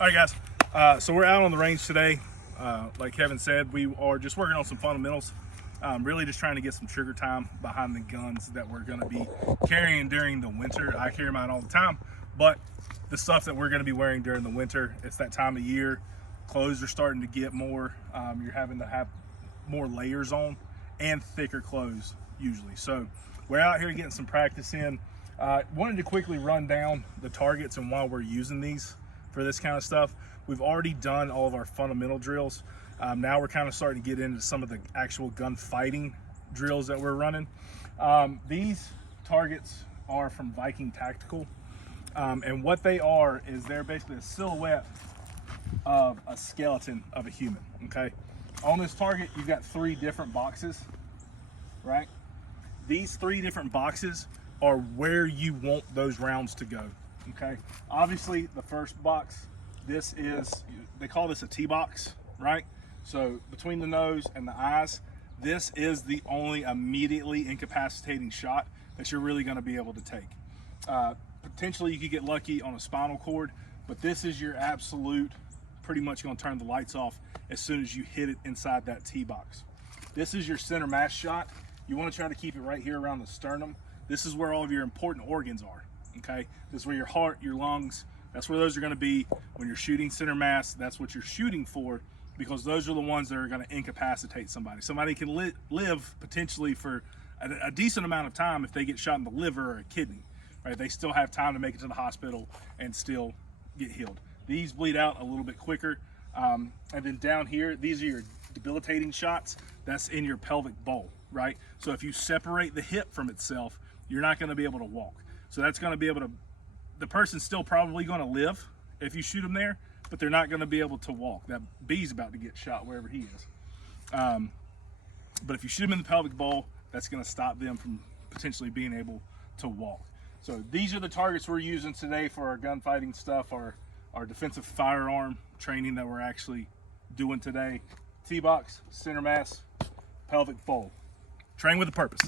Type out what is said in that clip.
All right, guys. So we're out on the range today. Like Kevin said, we are just working on some fundamentals. Really just trying to get some trigger time behind the guns that we're going to be carrying during the winter. I carry mine all the time, but the stuff that we're going to be wearing during the winter, it's that time of year. Clothes are starting to get more. You're having to have more layers on and thicker clothes usually. So we're out here getting some practice in. Wanted to quickly run down the targets and why we're using these for this kind of stuff. We've already done all of our fundamental drills. Now we're kind of starting to get into some of the actual gun fighting drills that we're running. These targets are from Viking Tactical. And what they are is they're basically a silhouette of a skeleton of a human, okay? On this target, you've got 3 different boxes, right? These 3 different boxes are where you want those rounds to go, okay? Obviously, the first box, this is, they call this a T-box, right? So between the nose and the eyes, this is the only immediately incapacitating shot that you're really gonna be able to take. Potentially you could get lucky on a spinal cord, but this is your absolute, pretty much gonna turn the lights off as soon as you hit it inside that T-box. This is your center mass shot. You wanna try to keep it right here around the sternum. This is where all of your important organs are, okay? This is where your heart, your lungs, that's where those are gonna be when you're shooting center mass. That's what you're shooting for, because those are the ones that are gonna incapacitate somebody. Somebody can live potentially for a decent amount of time if they get shot in the liver or a kidney, right? They still have time to make it to the hospital and still get healed. These bleed out a little bit quicker. And then down here, these are your debilitating shots. That's in your pelvic bowl, right? So if you separate the hip from itself, you're not gonna be able to walk. So that's gonna be able to, the person's still probably gonna live if you shoot them there, but they're not gonna be able to walk. That bee's about to get shot wherever he is. But if you shoot them in the pelvic bowl, that's gonna stop them from potentially being able to walk. So these are the targets we're using today for our gunfighting stuff, our defensive firearm training that we're actually doing today. T-box, center mass, pelvic bowl. Train with a purpose.